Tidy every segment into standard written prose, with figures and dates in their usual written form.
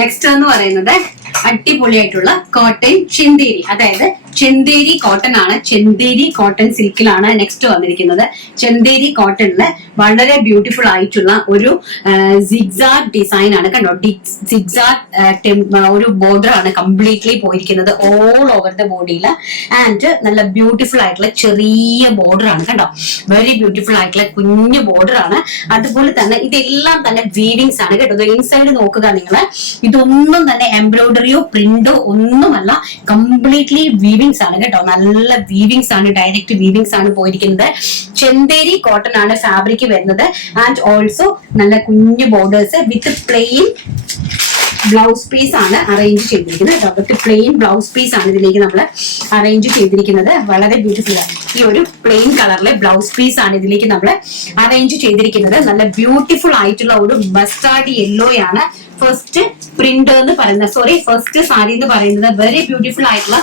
Next എന്ന് പറയുന്നത് അടിപൊളിയായിട്ടുള്ള കോട്ടൺ ചെന്തേരി, അതായത് ചെന്തേരി കോട്ടൺ ആണ്. ചെന്തേരി കോട്ടൺ സിൽക്കിലാണ് നെക്സ്റ്റ് വന്നിരിക്കുന്നത്. ചെന്തേരി കോട്ടണില് വളരെ ബ്യൂട്ടിഫുൾ ആയിട്ടുള്ള ഒരു സിഗ്സാഗ് ഡിസൈൻ ആണ്. കണ്ടോ, സിഗ്സാഗ് ഒരു ബോർഡർ ആണ് കംപ്ലീറ്റ്ലി പോയിരിക്കുന്നത് ഓൾ ഓവർ ദ ബോഡിയിൽ. ആൻഡ് നല്ല ബ്യൂട്ടിഫുൾ ആയിട്ടുള്ള ചെറിയ ബോർഡർ ആണ്. കണ്ടോ, വെരി ബ്യൂട്ടിഫുൾ ആയിട്ടുള്ള കുഞ്ഞു ബോർഡർ ആണ്. അതുപോലെ തന്നെ ഇതെല്ലാം തന്നെ വീവിങ്സ് ആണ് കേട്ടോ. ഇൻസൈഡ് നോക്കുക നിങ്ങൾ, ഇതൊന്നും തന്നെ എംബ്രോയിഡറിയോ പ്രിന്റോ ഒന്നുമല്ല, കംപ്ലീറ്റ്ലി വീവിങ്സ് ആണ് കേട്ടോ. നല്ല വീവിങ്സ് ആണ്, ഡയറക്റ്റ് വീവിങ്സ് ആണ് പോയിരിക്കുന്നത്. ചെന്തേരി കോട്ടൺ ആണ് ഫാബ്രിക് വരുന്നത്. ആൻഡ് ഓൾസോ നല്ല കുഞ്ഞു borders with plain blouse piece ആണ് അറേഞ്ച് ചെയ്തിരിക്കുന്നത്. വിത്ത് പ്ലെയിൻ ബ്ലൗസ് പീസ് ആണ് ഇതിലേക്ക് നമ്മൾ അറേഞ്ച് ചെയ്തിരിക്കുന്നത്. വളരെ ബ്യൂട്ടിഫുൾ ആണ്. ഈ ഒരു പ്ലെയിൻ കളറിലെ ബ്ലൗസ് പീസ് ആണ് ഇതിലേക്ക് നമ്മൾ അറേഞ്ച് ചെയ്തിരിക്കുന്നത്. നല്ല ബ്യൂട്ടിഫുൾ ആയിട്ടുള്ള ഒരു മസ്റ്റാർഡ് യെല്ലോ ആണ് ഫസ്റ്റ് പ്രിന്റ് എന്ന് പറയുന്നത്, ഫസ്റ്റ് സാരി എന്ന് പറയുന്നത്. വെരി ബ്യൂട്ടിഫുൾ ആയിട്ടുള്ള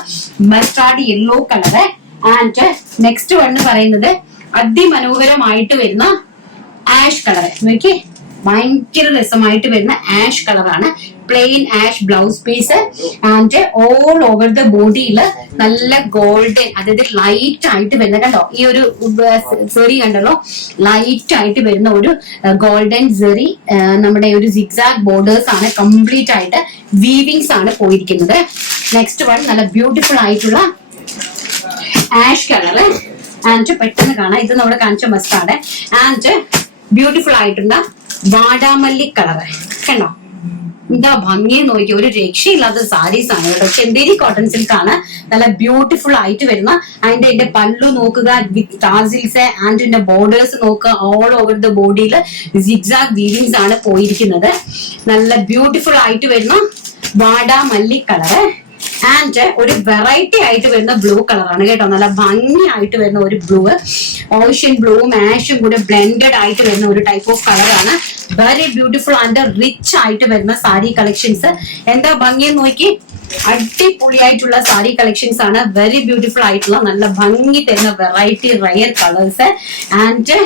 mustard yellow colour. And next one എന്ന് പറയുന്നത് അതിമനോഹരമായിട്ട് വരുന്ന ആഷ് കളർ. നോക്കിയേ, ഭയങ്കര രസമായിട്ട് വരുന്ന ആഷ് കളറാണ്. Plain ash blouse piece. And all over the ബോഡിയിൽ നല്ല ഗോൾഡൻ, അതായത് ലൈറ്റ് ആയിട്ട് വരുന്ന, കണ്ടോ ഈ ഒരു സെറി കണ്ടല്ലോ, ലൈറ്റ് ആയിട്ട് വരുന്ന ഒരു ഗോൾഡൻ സെറി. നമ്മുടെ ഒരു സിഗ്സാഗ് ബോർഡേഴ്സ് ആണ്, കംപ്ലീറ്റ് ആയിട്ട് വീവിങ്സ് ആണ് പോയിരിക്കുന്നത്. നെക്സ്റ്റ് വൺ നല്ല ബ്യൂട്ടിഫുൾ ആയിട്ടുള്ള ആഷ് കളറ്. ആൻഡ് പെട്ടെന്ന് കാണാം, ഇത് നമ്മൾ കാണിച്ച മസ്റ്റാർഡ്. ആൻഡ് ബ്യൂട്ടിഫുൾ ആയിട്ടുള്ള വാടാമല്ലി കളറ്. കണ്ടോ, എന്താ ഭംഗി നോക്കി, ഒരു രക്ഷയില്ലാത്ത സാരീസ് ആണ് കേട്ടോ. ചെന്തേരി കോട്ടൺ സിൽക്ക് ആണ്. നല്ല ബ്യൂട്ടിഫുൾ ആയിട്ട് വരുന്ന, അതിന്റെ പല്ലു നോക്കുക വിത്ത് ടാസിൽസ്. ആൻഡ് ഇതിന്റെ ബോർഡേഴ്സ് നോക്കുക, ഓൾ ഓവർ ദ ബോഡിയിൽ സിഗ്സാഗ് വീവിങ്സ് ആണ് പോയിരിക്കുന്നത്. നല്ല ബ്യൂട്ടിഫുൾ ആയിട്ട് വരുന്ന വാടാമല്ലി കളറ്. ആൻഡ് ഒരു വെറൈറ്റി ആയിട്ട് വരുന്ന ബ്ലൂ കളറാണ് കേട്ടോ. നല്ല ഭംഗിയായിട്ട് വരുന്ന ഒരു ബ്ലൂ, ഓഷ്യൻ ബ്ലൂവും ആഷും കൂടെ ബ്ലെൻഡഡ് ആയിട്ട് വരുന്ന ഒരു ടൈപ്പ് ഓഫ് കളറാണ്. വെരി ബ്യൂട്ടിഫുൾ ആൻഡ് റിച്ച് ആയിട്ട് വരുന്ന സാരി കളക്ഷൻസ്. എന്താ ഭംഗിയെന്ന് നോക്കി, അടിപൊളിയായിട്ടുള്ള സാരി കളക്ഷൻസ് ആണ്. വെരി ബ്യൂട്ടിഫുൾ ആയിട്ടുള്ള നല്ല ഭംഗി തരുന്ന variety rare colours. And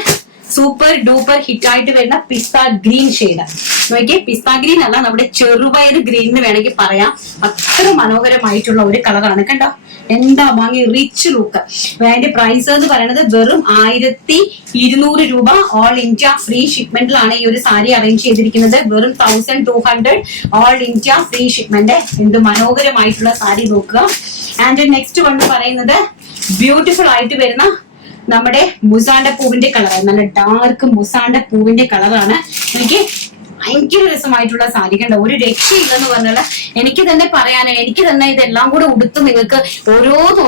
super duper hit ആയിട്ട് വരുന്ന പിസ്ത ഗ്രീൻ ഷെയ്ഡ്. നോക്കിയേ, പിസ്ത ഗ്രീൻ അല്ല, നമ്മുടെ ചെറുപയർ ഗ്രീൻ എന്ന് വേണമെങ്കിൽ പറയാം. അത്ര മനോഹരമായിട്ടുള്ള ഒരു കളറാണ്. കണ്ടോ, എന്താ ഭംഗി, റിച്ച് ലുക്ക്. അതിന്റെ പ്രൈസ് എന്ന് പറയുന്നത് വെറും 1200 രൂപ. ഓൾ ഇന്ത്യ ഫ്രീ ഷിപ്മെന്റിലാണ് ഈ ഒരു സാരി അറേഞ്ച് ചെയ്തിരിക്കുന്നത്. വെറും 1200 ഓൾ ഇന്ത്യ ഫ്രീ ഷിപ്മെന്റ്. എന്ത് മനോഹരമായിട്ടുള്ള സാരി നോക്കുക. ആൻഡ് നെക്സ്റ്റ് വൺ പറയുന്നത് ബ്യൂട്ടിഫുൾ ആയിട്ട് വരുന്ന നമ്മുടെ മുസാണ്ട പൂവിന്റെ കളറാണ്. നല്ല ഡാർക്ക് മുസാണ്ട പൂവിന്റെ കളറാണ്. എനിക്ക് ഭയങ്കര രസമായിട്ടുള്ള സാരി. കണ്ട, ഒരു രക്ഷയില്ലെന്ന് പറഞ്ഞാൽ എനിക്ക് തന്നെ പറയാനോ, എനിക്ക് തന്നെ ഇതെല്ലാം കൂടെ ഉടുത്ത് നിങ്ങൾക്ക്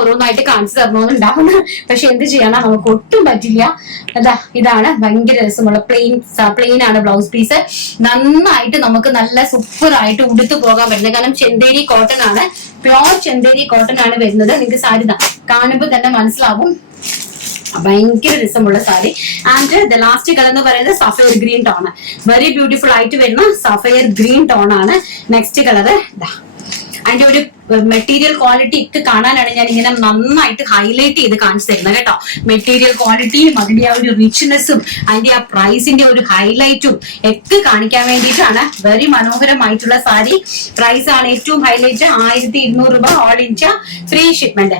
ഓരോന്നായിട്ട് കാണിച്ചു തരണമെന്നുണ്ടാവുന്നു. പക്ഷെ എന്ത് ചെയ്യാനാ, നമുക്ക് ഒട്ടും പറ്റില്ല. അതാ, ഇതാണ് ഭയങ്കര രസമുള്ള പ്ലെയിൻ ആണ് ബ്ലൗസ് പീസ്. നന്നായിട്ട് നമുക്ക് നല്ല സൂപ്പർ ആയിട്ട് ഉടുത്തു പോകാൻ പറ്റുന്നത്. കാരണം ചെന്തേരി കോട്ടൺ ആണ്, പ്യോർ ചെന്തേരി കോട്ടൺ ആണ് വരുന്നത്. നിങ്ങൾക്ക് സാരി കാണുമ്പോൾ തന്നെ മനസ്സിലാവും, ഭയങ്കര രസമുള്ള sari. And the last colour എന്ന് പറയുന്നത് sapphire green tone. Very beautiful ആയിട്ട് വരുന്ന സഫയർ ഗ്രീൻ ടോൺ ആണ് നെക്സ്റ്റ് കളറ്. അതിന്റെ ഒരു മെറ്റീരിയൽ ക്വാളിറ്റി ഒക്കെ കാണാനാണ് ഞാൻ ഇങ്ങനെ നന്നായിട്ട് ഹൈലൈറ്റ് ചെയ്ത് കാണിച്ചു തരുന്നത് കേട്ടോ. മെറ്റീരിയൽ ക്വാളിറ്റിയും അതിന്റെ ആ ഒരു റിച്ച്നെസ്സും അതിന്റെ ആ പ്രൈസിന്റെ ഒരു ഹൈലൈറ്റും ഒക്കെ കാണിക്കാൻ വേണ്ടിയിട്ടാണ്. വെരി മനോഹരമായിട്ടുള്ള സാരി. പ്രൈസ് ആണ് ഏറ്റവും ഹൈലൈറ്റ്, 1200 രൂപ. All India free shipment.